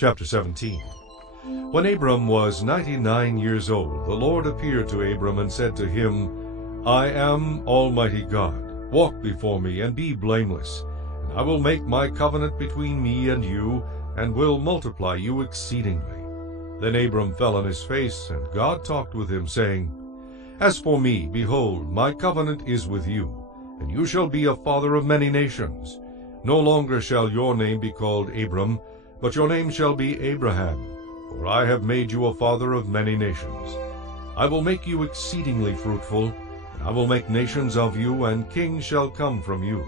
Chapter 17. When Abram was 99 years old, the Lord appeared to Abram and said to him, I am Almighty God. Walk before me and be blameless, and I will make my covenant between me and you, and will multiply you exceedingly. Then Abram fell on his face, and God talked with him, saying, As for me, behold, my covenant is with you, and you shall be a father of many nations. No longer shall your name be called Abram, but your name shall be Abraham, for I have made you a father of many nations. I will make you exceedingly fruitful, and I will make nations of you, and kings shall come from you.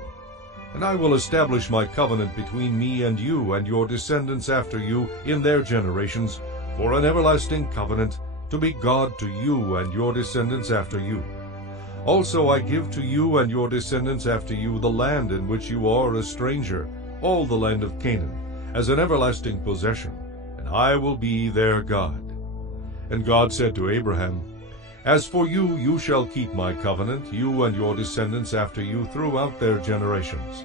And I will establish my covenant between me and you and your descendants after you in their generations, for an everlasting covenant, to be God to you and your descendants after you. Also I give to you and your descendants after you the land in which you are a stranger, all the land of Canaan, as an everlasting possession, and I will be their God. And God said to Abraham, As for you, you shall keep my covenant, you and your descendants after you throughout their generations.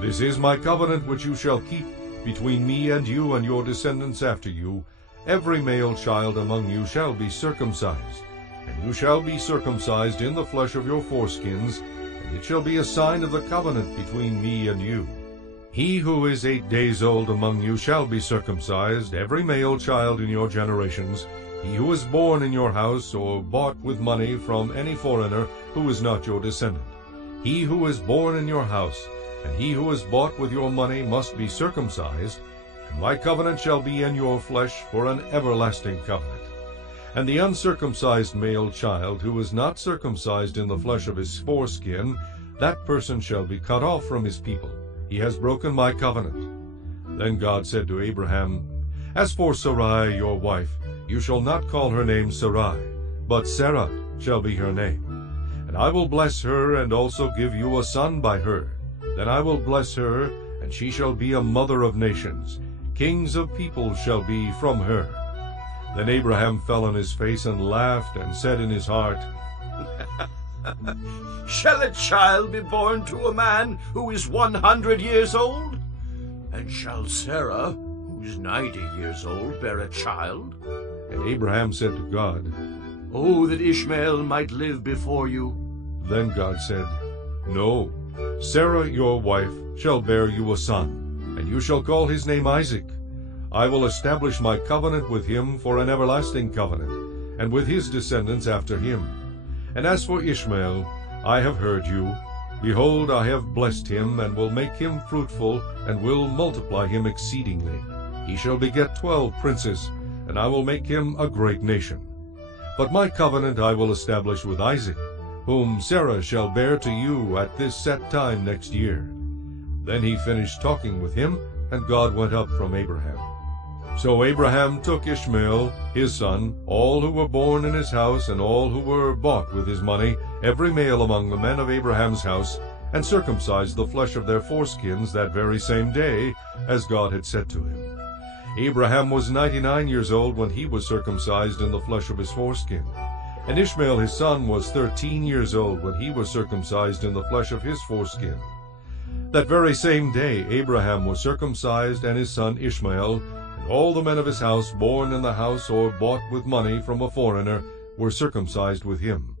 This is my covenant which you shall keep between me and you and your descendants after you. Every male child among you shall be circumcised, and you shall be circumcised in the flesh of your foreskins, and it shall be a sign of the covenant between me and you. He who is 8 days old among you shall be circumcised, every male child in your generations, he who is born in your house or bought with money from any foreigner who is not your descendant. He who is born in your house, and he who is bought with your money must be circumcised, and my covenant shall be in your flesh for an everlasting covenant. And the uncircumcised male child who is not circumcised in the flesh of his foreskin, that person shall be cut off from his people. He has broken my covenant. Then God said to Abraham, As for Sarai your wife, you shall not call her name Sarai, but Sarah shall be her name. And I will bless her, and also give you a son by her. Then I will bless her, and she shall be a mother of nations. Kings of peoples shall be from her. Then Abraham fell on his face and laughed, and said in his heart, Shall a child be born to a man who is 100 years old? And shall Sarah, who is 90 years old, bear a child? And Abraham said to God, Oh, that Ishmael might live before you. Then God said, No, Sarah your wife shall bear you a son, and you shall call his name Isaac. I will establish my covenant with him for an everlasting covenant, and with his descendants after him. And as for Ishmael, I have heard you. Behold, I have blessed him, and will make him fruitful, and will multiply him exceedingly. He shall beget 12 princes, and I will make him a great nation. But my covenant I will establish with Isaac, whom Sarah shall bear to you at this set time next year. Then he finished talking with him, and God went up from Abraham. So Abraham took Ishmael, his son, all who were born in his house, and all who were bought with his money, every male among the men of Abraham's house, and circumcised the flesh of their foreskins that very same day, as God had said to him. Abraham was 99 years old when he was circumcised in the flesh of his foreskin. And Ishmael his son was 13 years old when he was circumcised in the flesh of his foreskin. That very same day Abraham was circumcised, and his son Ishmael, and all the men of his house born in the house or bought with money from a foreigner were circumcised with him.